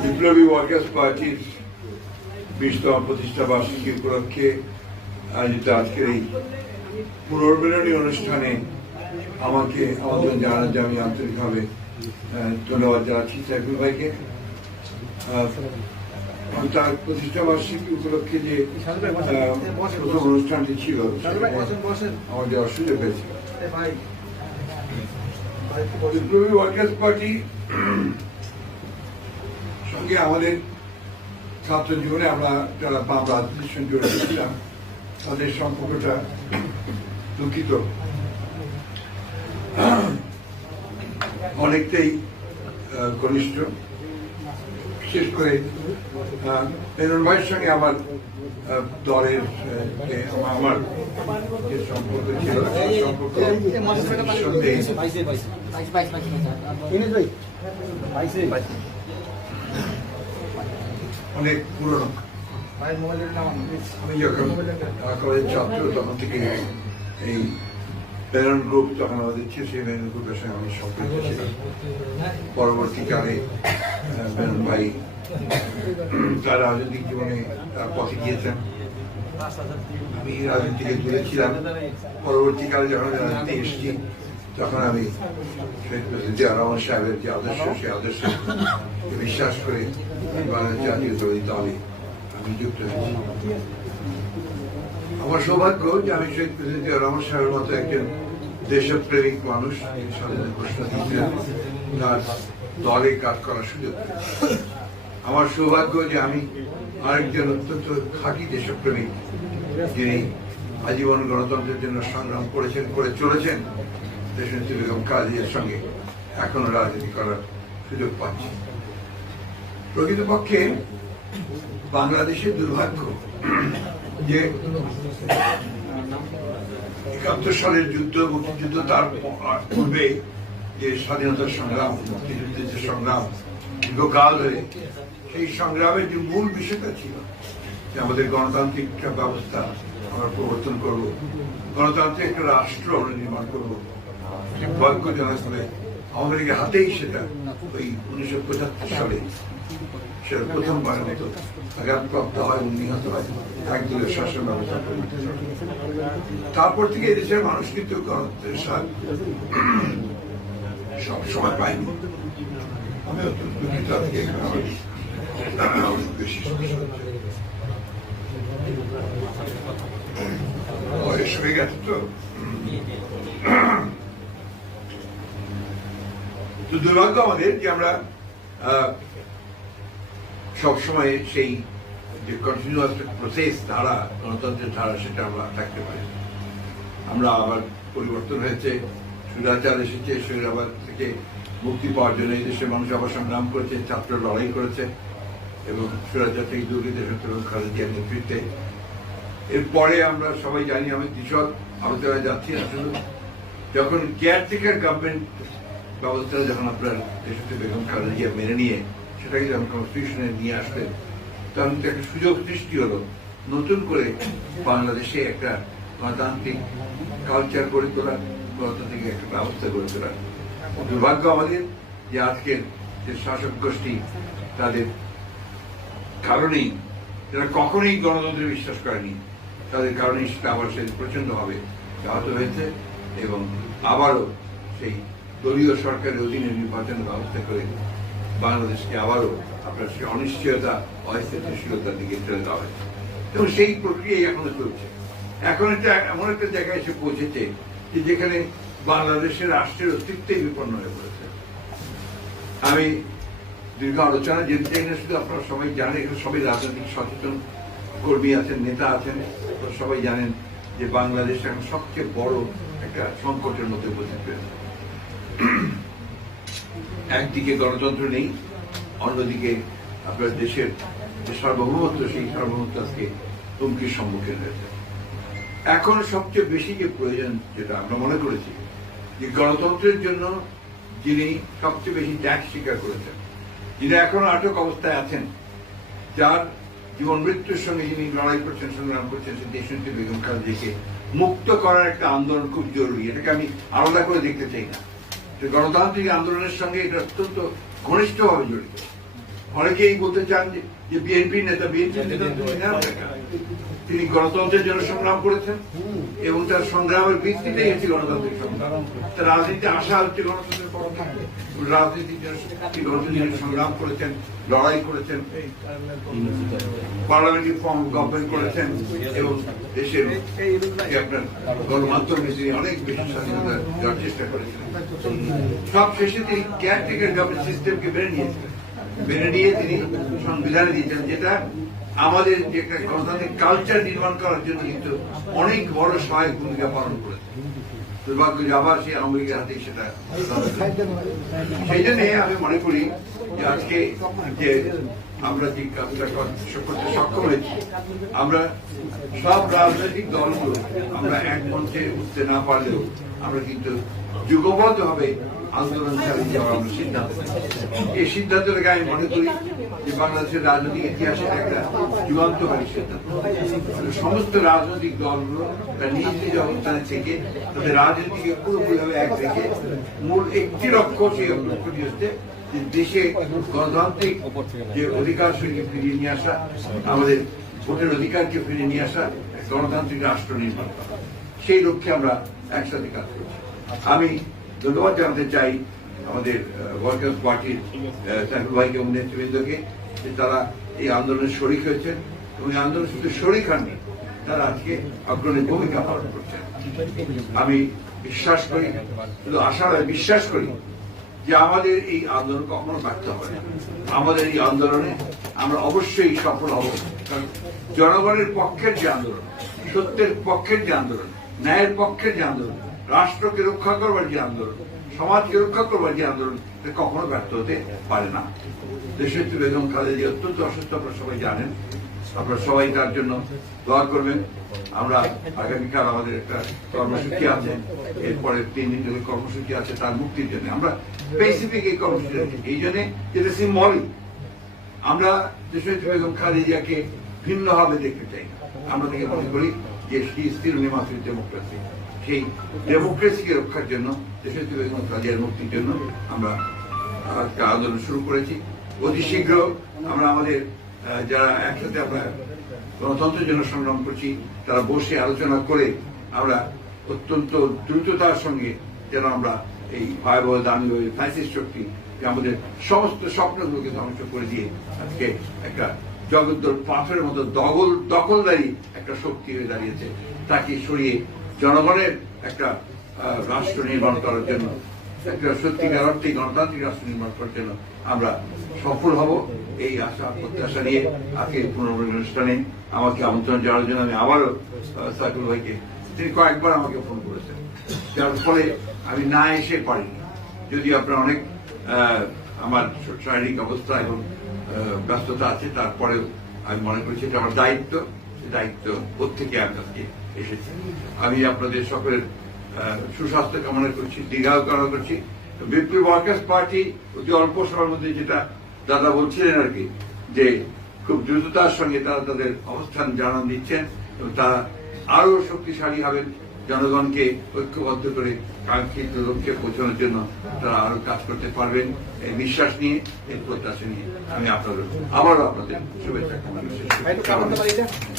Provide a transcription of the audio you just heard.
বিপ্লবী ওয়ার্কার্স পার্টির বিশতম প্রতিষ্ঠা বার্ষিকী উপলক্ষে আয়োজিত আজকের এই পুনর্মিলনী অনুষ্ঠানে আমাকে আমন্ত্রণ জানানোর যে আমি আন্তরিকভাবে ধন্যবাদ জানাচ্ছি সাইফুল ভাইকে। তার প্রতিষ্ঠা বার্ষিকী উপলক্ষে যে প্রথম অনুষ্ঠানটি ছিল যাওয়ার সুযোগ হয়েছিল বিপ্লবী ওয়ার্কার্স পার্টি সঙ্গে আমাদের ছাত্র জীবনে আমরা যারা বাম রাজনীতির সঙ্গে ছিলাম, তাদের সম্পর্কটা দুঃখিত। অনেকটাই ঘনিষ্ঠ। বিশেষ করে আহ, ভাইয়ের সঙ্গে আমার দলের আমার যে সম্পর্ক ছিল সম্পর্ক অনেক পুরনো। আমি যখন ছাত্র তখন থেকে এই প্রেরণ গ্রুপ যখন আমাদের ছিল সেই প্রেরণ গ্রুপের সঙ্গে আমি সম্পৃক্ত ছিলাম। পরবর্তীকালে মেনন ভাই তার রাজনৈতিক জীবনে তার পথে গিয়েছেন। আমি রাজনীতি থেকে দূরে ছিলাম। পরবর্তীকালে যখন রাজনীতি এসেছি, তখন আমি শহীদ প্রেসিডেন্ট জিয়া রহমান সাহেবের যে আদর্শ, সেই আদর্শে বিশ্বাস করে বাংলাদেশ জাতীয়তাবাদী দলে আমি যুক্ত হয়েছি। আমার সৌভাগ্য যে আমি শহীদ প্রেসিডেন্ট রহমান সাহেবের মতো একজন দেশপ্রেমিক মানুষ তার দলে কাজ করার সুযোগ আমার সৌভাগ্য যে আমি আরেকজন অত্যন্ত খাঁটি দেশপ্রেমিক, যিনি আজীবন গণতন্ত্রের জন্য সংগ্রাম করেছেন, করে চলেছেন, দেশনেত্রী বেগম খালেদিয়ার সঙ্গে এখনও রাজনীতি করার সুযোগ পাচ্ছি। প্রকৃতপক্ষে বাংলাদেশের দুর্ভাগ্য যে একাত্তর সালের যুদ্ধ, মুক্তিযুদ্ধ তার পূর্বে যে স্বাধীনতার সংগ্রাম, মুক্তিযুদ্ধের যে সংগ্রাম দীর্ঘকাল সেই সংগ্রামের যে মূল বিষয়টা ছিল যে আমাদের গণতান্ত্রিক ব্যবস্থা আমরা প্রবর্তন করব, গণতান্ত্রিক একটা রাষ্ট্র আমরা নির্মাণ করব ভাগ্যজনক হলে আমাদের হাতেই সেটা ওই উনিশশো পঁচাত্তর সালে সেটা প্রথমবার মতো আঘাতপ্রাপ্ত হয় নিহত হয়। একদলীয় শাসন ব্যবস্থা তারপর থেকে এদেশের মানুষ কিন্তু গণতন্ত্রের স্বাদ সব সময় পাইনি আমি অত্যন্ত দুঃখিত অনেক বেশি বয়স হয়ে গেছে তো। তো দুর্ভাগ্য আমাদের যে আমরা সবসময় সেই যে কন্টিনিউয়াস প্রসেস ধারা গণতন্ত্রের ধারা সেটা আমরা থাকতে পারি। আমরা আবার পরিবর্তন হয়েছে সুরাচার এসেছে সুরাবাদ থেকে মুক্তি পাওয়ার জন্য এই দেশের মানুষ আবার সংগ্রাম করেছে, ছাত্র লড়াই করেছে এবং সুরাচার থেকে দেশত্র এবং খালেদিয়ার নেতৃত্বে। এরপরে আমরা সবাই জানি, আমি কৃষক আলোচনায় যাচ্ছি না শুধু। যখন কেয়ারটেকার গভর্নমেন্ট ব্যবস্থা যখন আপনার দেশতে বেগম খালেদিয়া মেনে নিয়ে সেটাকে যখন কনস্টিটিউশনে নিয়ে আসলেন তখন একটা সুযোগ সৃষ্টি হলো। নতুন করে বাংলাদেশে একটা গণতান্ত্রিক কালচার গড়ে তোলার গণতান্ত্রিক একটা ব্যবস্থা গড়ে তোলার দুর্ভাগ্য আমাদের যে আজকের যে শাসক গোষ্ঠী, তাদের কারণেই যারা কখনোই গণতন্ত্রে বিশ্বাস করেনি। তাদের কারণেই সেটা আবার সেই প্রচন্ডভাবে আহত হয়েছে এবং আবারও সেই দলীয় সরকারের অধীনে নির্বাচন ব্যবস্থা করে বাংলাদেশকে আবারও আপনার সেই অনিশ্চয়তা, অস্থিতিশীলতার দিকে চলে যাওয়া হয়েছে। এবং সেই প্রক্রিয়াই এখনও চলছে। এখন এটা এমন একটা জায়গায় এসে পৌঁছেছে যে যেখানে বাংলাদেশের রাষ্ট্রের অস্তিত্বই বিপন্ন হয়ে পড়েছে। আমি দীর্ঘ আলোচনা যেতে চাই না, শুধু আপনারা সবাই জানেন, এখানে সবাই রাজনৈতিক সচেতন কর্মী আছেন, নেতা আছেন সবাই জানেন যে বাংলাদেশ এখন সবচেয়ে বড় একটা সংকটের মধ্যে উপস্থিত হয়েছে একদিকে গণতন্ত্র নেই, অন্যদিকে আপনার দেশের সার্বভৌমত্ব, সেই সার্বভৌমত্ব আজকে হুমকির সম্মুখীন হয়েছে। এখন সবচেয়ে বেশি যে প্রয়োজন যেটা আমরা মনে করেছি, যে গণতন্ত্রের জন্য যিনি সবচেয়ে বেশি ত্যাগ স্বীকার করেছেন, যিনি এখন আটক অবস্থায় আছেন, যার জীবন মৃত্যুর সঙ্গে যিনি লড়াই করছেন, সংগ্রাম করছেন, সেই দেশনেত্রী বেগম খালেদিকে মুক্ত করার একটা আন্দোলন খুব জরুরি। এটাকে আমি আলাদা করে দেখতে চাই না। গণতান্ত্রিক আন্দোলনের সঙ্গে এটা অত্যন্ত ঘনিষ্ঠভাবে জড়িত অনেকেই বলতে চান যে- যে বিএনপির নেতা বিএনপির এনার নেতা। তিনি গণতন্ত্রের জন্য সংগ্রাম করেছেন এবং তার সংগ্রামের ভিত্তিতেই হচ্ছে গণতান্ত্রিক সংগ্রাম। তার রাজনীতি আসা হচ্ছে গণতন্ত্রের রাজনীতির জন্য সংগ্রাম করেছেন, লড়াই করেছেন। পার্লামেন্টারি ফর্ম গভর্নমেন্ট করেছেন এবং দেশের আপনার গণমাধ্যমে তিনি অনেক বেশি স্বাধীনতা দেওয়ার চেষ্টা করেছেন। সব শেষে তিনি কেয়ারটেকার গভর্নমেন্ট সিস্টেমকে মেনে নিয়েছিলেন। মেনে নিয়ে তিনি সংবিধানে দিয়েছেন যেটা আমাদের যে একটা গণতান্ত্রিক কালচার নির্মাণ করার জন্য কিন্তু অনেক বড় সহায়ক ভূমিকা পালন করেছে। দুর্ভাগ্য আবার সেই আওয়ামী লীগের হাতেই সেটা সেই জন্য আমি মনে করি যে আজকে যে আমরা যে কাজটা করতে সক্ষম হয়েছি, আমরা সব রাজনৈতিক দলগুলো আমরা এক মঞ্চে উঠতে না পারলেও আমরা কিন্তু যুগবদ্ধ হবে আন্দোলন চালিয়ে যাওয়ার আমরা সিদ্ধান্ত এই সিদ্ধান্তটাকে আমি মনে করি যে বাংলাদেশের রাজনৈতিক ইতিহাসে একটা যুগান্তকারী সিদ্ধান্ত। সমস্ত রাজনৈতিক দলগুলো তার নিজ নিজ অবস্থানে থেকে তাদের রাজনীতিকে পুরোপুরিভাবে এক রেখে মূল একটি লক্ষ্য সেই লক্ষ্যটি হচ্ছে যে দেশে গণতান্ত্রিক যে অধিকার সঙ্গে ফিরিয়ে নিয়ে আসা, আমাদের ভোটের অধিকারকে ফিরিয়ে নিয়ে আসা গণতান্ত্রিক রাষ্ট্র নির্মাণ করা। সেই লক্ষ্যে আমরা একসাথে কাজ করছি। আমি ধন্যবাদ জানাতে চাই আমাদের ওয়ার্কার্স পার্টির সাইফুল ভাইকে এবং নেতৃবৃন্দকে যে তারা এই আন্দোলনে শরিক হয়েছেন এবং এই আন্দোলনে শুধু শরিক হননি তারা আজকে অগ্রণী ভূমিকা পালন করছেন। আমি বিশ্বাস করি শুধু আশা নয় বিশ্বাস করি যে আমাদের এই আন্দোলন কখনো ব্যর্থ হবে না। আমাদের এই আন্দোলনে আমরা অবশ্যই সফল হব। কারণ জনগণের পক্ষের যে আন্দোলন সত্যের পক্ষের যে আন্দোলন ন্যায়ের পক্ষের যে আন্দোলন রাষ্ট্রকে রক্ষা করবার যে আন্দোলন, সমাজকে রক্ষা করবার যে আন্দোলন কখনো ব্যর্থ হতে পারে না। দেশের বেগম খালেদা অত্যন্ত অসুস্থ, আপনারা সবাই জানেন। আপনারা সবাই তার জন্য দোয়া করবেন। আমরা আগামীকাল আমাদের একটা কর্মসূচি আছে, এরপরে তিন দিন ধরে কর্মসূচি আছে, তার মুক্তির জন্য। আমরা স্পেসিফিক এই কর্মসূচি রাখি এই জন্য যেটা সিম্বলিক আমরা দেশের বেগম খালেদিয়াকে ভিন্নভাবে দেখতে চাই। আমরা থেকে মনে করি যে সেই স্থির নিমাসের ডেমোক্রেসি সেই ডেমোক্রেসিকে রক্ষার জন্য, দেশের বেগম খালেদিয়ার মুক্তির জন্য আমরা একটা আন্দোলন শুরু করেছি। অতি শীঘ্র আমরা আমাদের যারা একসাথে আমরা গণতন্ত্রের জন্য সংগ্রাম করছি, তারা বসে আলোচনা করে আমরা অত্যন্ত দ্রুততার সঙ্গে যেন আমরা এই ভয়াবহ দামি ফ্যাসিস্ট শক্তি আমাদের সমস্ত স্বপ্নগুলোকে ধ্বংস করে দিয়ে আজকে একটা জগদ্দল পাথরের মতো দখল দখলদারি একটা শক্তি হয়ে দাঁড়িয়েছে। তাকে সরিয়ে জনগণের একটা রাষ্ট্র নির্মাণ করার জন্য, একটা সত্যিকার অর্থে গণতান্ত্রিক রাষ্ট্র নির্মাণ করার জন্য আমরা সফল হব। এই আশা, প্রত্যাশা নিয়ে আজকে এই পুনর্মিলন আমাকে আমন্ত্রণ জানার জন্য আমি আবারও সাইফুল ভাইকে, তিনি কয়েকবার আমাকে ফোন করেছেন। যার ফলে আমি না এসে পারিনি। যদি আপনার অনেক আমার শারীরিক অবস্থা এবং ব্যস্ততা আছে, তারপরেও আমি মনে করি সেটা আমার দায়িত্ব। সে দায়িত্ব প্রত্যেকে আমি আজকে এসেছি। আমি আপনাদের সকলের সুস্বাস্থ্য কামনা করছি, দীর্ঘায়ু কামনা করছি। বিপ্লবী ওয়ার্কার্স পার্টি অতি অল্প সময়ের মধ্যে যেটা দাদা বলছিলেন আর কি, যে খুব দ্রুততার সঙ্গে তারা তাদের অবস্থান জানান দিচ্ছেন এবং তারা আরও শক্তিশালী হবেন, জনগণকে ঐক্যবদ্ধ করে কাঙ্ক্ষিত লক্ষ্যে পৌঁছানোর জন্য তারা আরও কাজ করতে পারবেন। এই বিশ্বাস নিয়ে, এই প্রত্যাশা নিয়ে আমি আপনাদের, আবারও আপনাদের শুভেচ্ছা